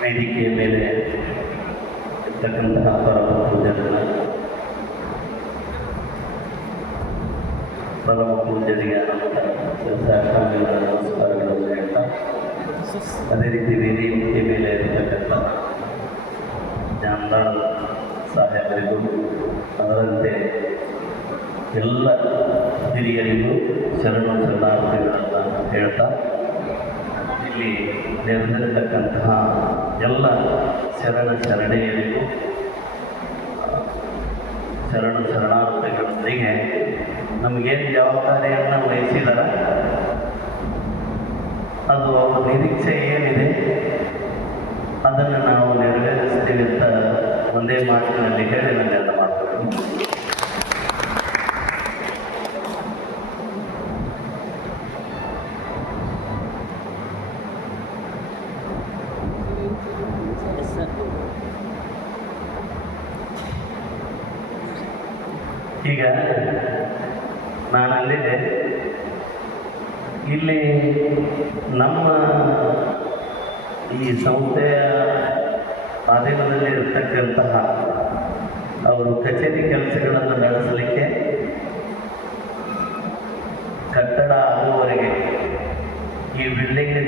ವೇದಿಕೆಯ ಮೇಲೆ ಇರ್ತಕ್ಕಂತಹ ಪೂಜ್ಯರನ್ನ ಪರಮ ಪೂಜ್ಯರಿಗೆ ಅನಂತ ಸಾಷ್ಟಾಂಗ ನಮಸ್ಕಾರಗಳನ್ನು ಹೇಳ್ತಾ, ಅದೇ ರೀತಿ ವೇದಿಕೆ ಮೇಲೆ ಇರತಕ್ಕಂಥ ಜಾಮದಾರ್ ಸಾಹೇಬರಿಗೂ ಅದರಂತೆ ಎಲ್ಲ ಹಿರಿಯರಿಗೂ ಶರಣು ಶರಣಾರ್ಥಿಗಳನ್ನು ಹೇಳ್ತಾ ಇಲ್ಲಿ ನೆರೆದಿರತಕ್ಕಂತಹ ಎಲ್ಲ ಶರಣ ಶರಣೆಯರಿಗೂ, ಶರಣ ಶರಣಾರ್ಥಿಗಳೊಂದಿಗೆ ನಮಗೇನು ಜವಾಬ್ದಾರಿಯನ್ನು ವಹಿಸಿದಾರ? ಅದು ಅವರ ನಿರೀಕ್ಷೆ ಏನಿದೆ? ಅದನ್ನು ನಾವು ನೆರವೇರಿಸ್ತೀವಿ ಅಂತ ಒಂದೇ ಮಾತಿನಲ್ಲಿ ಹೇಳಿ ನನ್ನೆಲ್ಲ ಮಾತುಗಳು ಈಗ ನಾನು ಅಲ್ಲಿದೆ. ಇಲ್ಲಿ ನಮ್ಮ ಈ ಸಂಸ್ಥೆಯ ಮಾಧ್ಯಮದಲ್ಲಿ ಇರತಕ್ಕಂತಹ ಅವರು ಕಚೇರಿ ಕೆಲಸಗಳನ್ನು ನಡೆಸಲಿಕ್ಕೆ ಕಟ್ಟಡ ಆಗುವವರೆಗೆ ಈ ಬಿಲ್ಡಿಂಗ್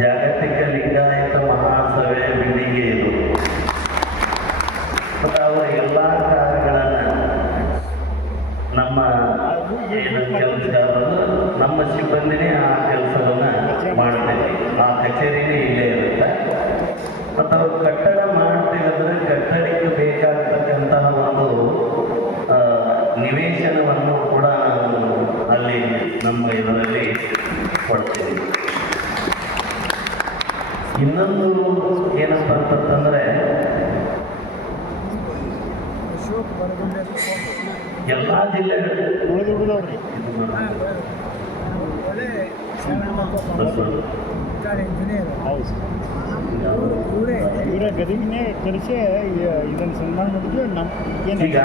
ಜಾಗತಿಕ ಲಿಂಗಾಯತ ಮಹಾಸಭೆಯ ಬಿಲ್ಡಿಂಗೇ ಇದು ಮತ್ತು ಅವರ ಎಲ್ಲ ಕಾರ್ಯಗಳನ್ನು ನಮ್ಮ ಕೆಲಸಗಾರರು ನಮ್ಮ ಸಿಬ್ಬಂದಿನೇ ಆ ಕೆಲಸವನ್ನು ಮಾಡ್ತೇವೆ ಆ ಕಚೇರಿನೇ ಇಲ್ಲೇ ಇರುತ್ತೆ. ಮತ್ತು ಅವರು ಕಟ್ಟಡ ಮಾಡ್ತೀವಂದ್ರೆ ಕಟ್ಟಡಕ್ಕೆ ಬೇಕಾಗ್ತಕ್ಕಂತಹ ಒಂದು ನಿವೇಶನವನ್ನು ಕೂಡ ನಾವು ಅಲ್ಲಿ ನಮ್ಮ ಇದರಲ್ಲಿ ಕೊಡ್ತೀವಿ. ಇನ್ನೊಂದು ಏನಪ್ಪ ಬರಗುಂಡೆ ಎಲ್ಲ ಜಿಲ್ಲೆಗಳು. ಇವರೇ ಗದಗಿನೇ ಕಳಿಸಿ ಇದನ್ನು ಸನ್ಮಾನ ಮಾಡಿದ್ರು ನಮ್ಮ ಈಗ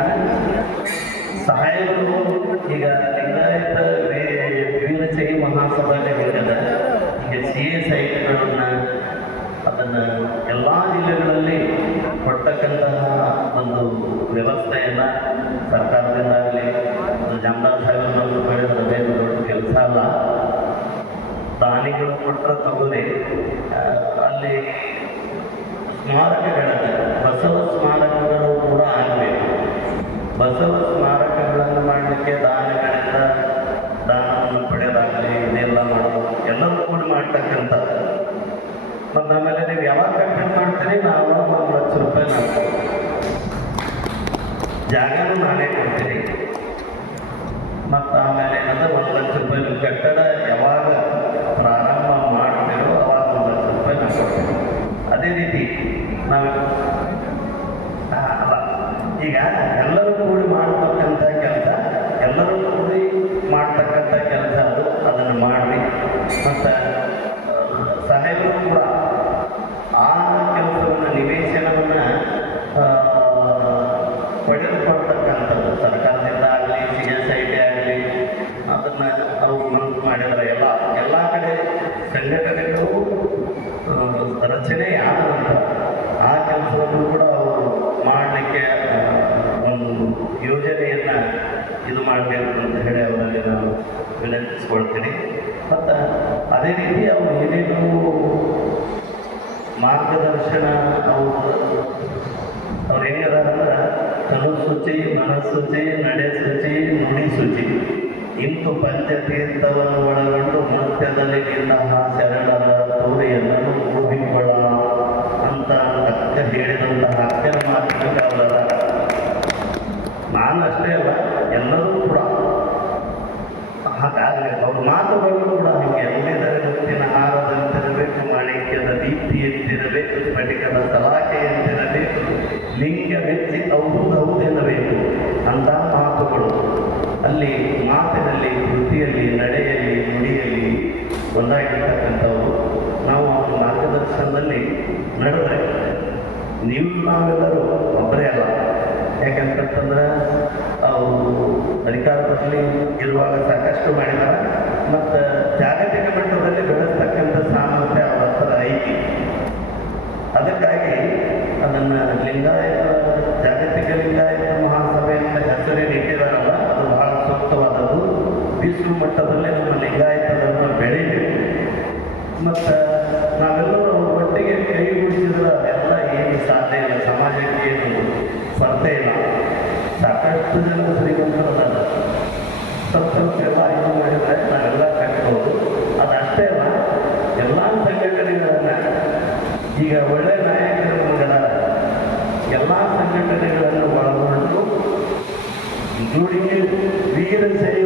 ಒಂದು ವ್ಯವಸ್ಥೆಯನ್ನ ಸರ್ಕಾರದಿಂದಾಗಲಿ ಜಾಮದಾರ್ ಸಾಹೇಬರನ್ನು ಪಡೆಯೋದು ಅದೇನು ದೊಡ್ಡ ಕೆಲಸ ಅಲ್ಲ. ದಾನಿಗಳು ಕೊಟ್ಟರೆ ತಗೋರಿ ಆ, ಅಲ್ಲಿ ಸ್ಮಾರಕಗಳನ್ನು ಬಸವ ಸ್ಮಾರಕಗಳು ಕೂಡ ಆಗಬೇಕು. ಬಸವ ಸ್ಮಾರಕಗಳನ್ನು ಮಾಡಲಿಕ್ಕೆ ದಾನಗಳಿಂದ ದಾನವನ್ನು ಪಡೆಯೋದಾಗಲಿ ಇದೆಲ್ಲ ಮಾಡೋದು ಎಲ್ಲರೂ ಕೂಡ ಮಾಡ್ತಕ್ಕಂಥದ್ದು. ಮತ್ತು ಆಮೇಲೆ ನೀವು ಯಾವಾಗ ಕಟ್ಟಡ ಮಾಡ್ತೀರಿ? ನಾವು ಒಂದು ಲಕ್ಷ ರೂಪಾಯಿ ನಾವು ಜಾಗನೂ ನಾನೇ ಕೊಡ್ತೀನಿ. ಮತ್ತು ಆಮೇಲೆ ಏನಂದ್ರೆ ಒಂದು ಲಕ್ಷ ರೂಪಾಯಿ ಕಟ್ಟಡ ಯಾವಾಗ ಪ್ರಾರಂಭ ಮಾಡ್ತೀರೋ ಅವಾಗ ಒಂದು ಲಕ್ಷ ರೂಪಾಯಿ ಅದೇ ರೀತಿ ನಾವು ಅಲ್ಲ. ಈಗ ಎಲ್ಲರೂ ಕೂಡಿ ಮಾಡ್ತಕ್ಕಂಥ ಕೆಲಸ ಎಲ್ಲರೂ ಕೂಡಿ ಮಾಡ್ತಕ್ಕಂಥ ಕೆಲಸ ಅದು ಅದನ್ನು ಮಾಡಿ ಮತ್ತು ಸಾಹೇಬರು ಕೂಡ ಆ ಕೆಲಸವನ್ನು ನಿವೇಶನವನ್ನು ಪಡೆದುಕೊಳ್ತಕ್ಕಂಥದ್ದು ಸರ್ಕಾರದಿಂದ ಆಗಲಿ, ಸಿ ಎಸ್ ಐ ಟಿ ಆಗಲಿ, ಅದನ್ನು ಅವ್ರು ಮನಸ್ಸು ಮಾಡಿದರೆ ಎಲ್ಲ ಎಲ್ಲ ಕಡೆ ಸಂಘಟನೆಗಳು ರಚನೆ ಆದ ನಂತರ ಆ ಕೆಲಸವನ್ನು ಕೂಡ ಅವರು ಮಾಡಲಿಕ್ಕೆ ಒಂದು ಯೋಜನೆಯನ್ನು ಇದು ಮಾಡಬೇಕು ಅಂತ ಹೇಳಿ ಅವರಲ್ಲಿ ನಾನು ವಿನಂತಿಸ್ಕೊಳ್ತೀನಿ. ಮತ್ತು ಅದೇ ರೀತಿ ಅವರು ಏನೇನು ಮಾರ್ಗದರ್ಶನ ಅವರು ಅವ್ರು ಹೆಂಗದಾರಂದ್ರೆ ತನು ಶುಚಿ ಮನಸ್ಸುಚಿ ನಡೆ ಶುಚಿ ಇಂದು ಪಂಚತೀರ್ಥವನ್ನು ಒಳಗೊಂಡು ಮಧ್ಯದಲ್ಲಿ ಇಂತಹ ಶರಣರ ತೋರಿಯನ್ನು ಊಹಿಕೊಳ್ಳ ಅಂತ ಅಕ್ಕ ಹೇಳಿದಂತಹ ಅಕ್ಕನ ಮಾತಿನ ಕಾಲದ ನಾನು ಅಲ್ಲ, ಎಲ್ಲರೂ ಕೂಡ. ಹಾಗಾಗಲಿ ಅವ್ರ ಮಾತುಗಳು ಕೂಡ ಹಾಗೆ ಉಳಿದರೆ ಮುತ್ತಿನ ಹಾರದಂತಿರಬೇಕು ಮಾಣಿಕ್ಯದ ದೀಪ್ತಿಯಂತಿರಬೇಕು ಸ್ಫಟಿಕದ ಸಲಾಕೆಯಂತಿರಬೇಕು ಲಿಂಗ ಮೆಚ್ಚಿ ಅವರು ಹೌದೆನ್ನಬೇಕು ಅಂತ ಮಾತುಗಳು ಅಲ್ಲಿ ಮಾತಿನಲ್ಲಿ, ಕೃತಿಯಲ್ಲಿ, ನಡೆಯಲ್ಲಿ, ನುಡಿಯಲ್ಲಿ ಒಂದಾಗಿರ್ತಕ್ಕಂಥವರು, ನಾವು ಆ ಮಾರ್ಗದರ್ಶನದಲ್ಲಿ ನಡೆದ್ರೆ ನೀವು ನಾವೆಲ್ಲರೂ ಒಬ್ಬರೇ ಅಲ್ಲ. ಯಾಕಂತಂದ್ರೆ ಅವರು ಅಧಿಕಾರದಲ್ಲಿ ಇರುವಾಗ ಸಾಕಷ್ಟು ಮಾಡಿದ್ದಾರೆ. ಮತ್ತು ಜಾಗತಿಕ ಮಟ್ಟದಲ್ಲಿ ಬೆಳೆಸ್ತಕ್ಕಂಥ ಸಾಮರ್ಥ್ಯ ಅವರ ಹತ್ರ ಐತಿ ಅದಕ್ಕಾಗಿ ಅದನ್ನು ಲಿಂಗಾಯತ ಜಾಗತಿಕ ಲಿಂಗಾಯತ ಮಹಾಸಭೆ ಅಂತ ಹೆಸರೇನು ಇಟ್ಟಿದಾರಲ್ಲ ಅದು ಬಹಳ ಸೂಕ್ತವಾದದ್ದು ಮಟ್ಟದಲ್ಲಿ ನಮ್ಮ ಲಿಂಗಾಯತ ಧರ್ಮ ಬೆಳೀಬೇಕು. ಮತ್ತು ನಾವೆಲ್ಲರೂ ಒಟ್ಟಿಗೆ ಕೈಗೂಡಿಸಿದ್ರೆ ಎಲ್ಲ ಏನು ಸಾಧ್ಯ ಇಲ್ಲ. ಸಮಾಜಕ್ಕೆ ಏನು ಸ್ಪರ್ಧೆ ಇಲ್ಲ. ಸಾಕಷ್ಟು ಜನ ಶ್ರೀಮಂತರಲ್ಲ ಸ್ವಲ್ಪ ಸ್ವಲ್ಪ ಎಲ್ಲ ಇದು ಮಾಡಿದರೆ ನಾವೆಲ್ಲ ಕಟ್ಬೋದು. ಅದಷ್ಟೇ ಅಲ್ಲ, ಎಲ್ಲ ಸಂಘಟನೆಗಳನ್ನು ಈಗ ಒಳ್ಳೆ ನಾಯಕರು ಎಲ್ಲ ಸಂಘಟನೆಗಳನ್ನು ಒಳಗೊಂಡು ನುಡಿಗೆ ವೀರಶೈವ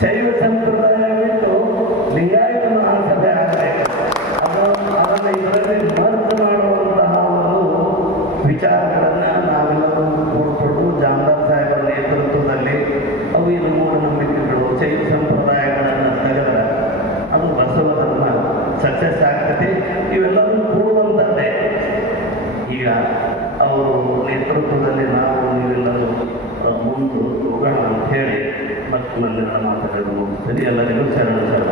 ಶೈವ ಸಂಪ್ರದಾಯ ಬಿಟ್ಟು ಲಿಂಗಾಯತ ಮಹಾಸಭೆ ಆಗಬೇಕು. ಅದು ಅದನ್ನು ಇದರಲ್ಲಿ ಮರ್ಜ್ ಮಾಡುವಂತಹ ಒಂದು ವಿಚಾರಗಳನ್ನು ನಾವೆಲ್ಲರೂ ಕೂಡಿಕೊಂಡು ಜಾಮದಾರ್ ಸಾಹೇಬರ ನೇತೃತ್ವದಲ್ಲಿ ಅವು ಇದು ಮೂಢನಂಬಿಕೆಗಳು ಶೈವ ಸಂಪ್ರದಾಯಗಳನ್ನು ತೆಗೆದ್ರೆ ಅದು ಬಸವ ಧರ್ಮ ಸಕ್ಸಸ್ ಆಗ್ತದೆ. ಇವೆಲ್ಲವೂ ಕೂಡುವಂಥದ್ದೇ ಈಗ ಅವರು ನೇತೃತ್ವದಲ್ಲಿ ನಾವು ನೀವೆಲ್ಲರೂ ಮುಂದೆ ಹೋಗೋಣ ಅಂತ ಹೇಳಿ ಮಂದಿರ ಮಾತುಗಳನ್ನು ಮುಗಿಸ್ತೀನಿ ಎಲ್ಲರಿಗೂ ಶರಣ ಶರಣ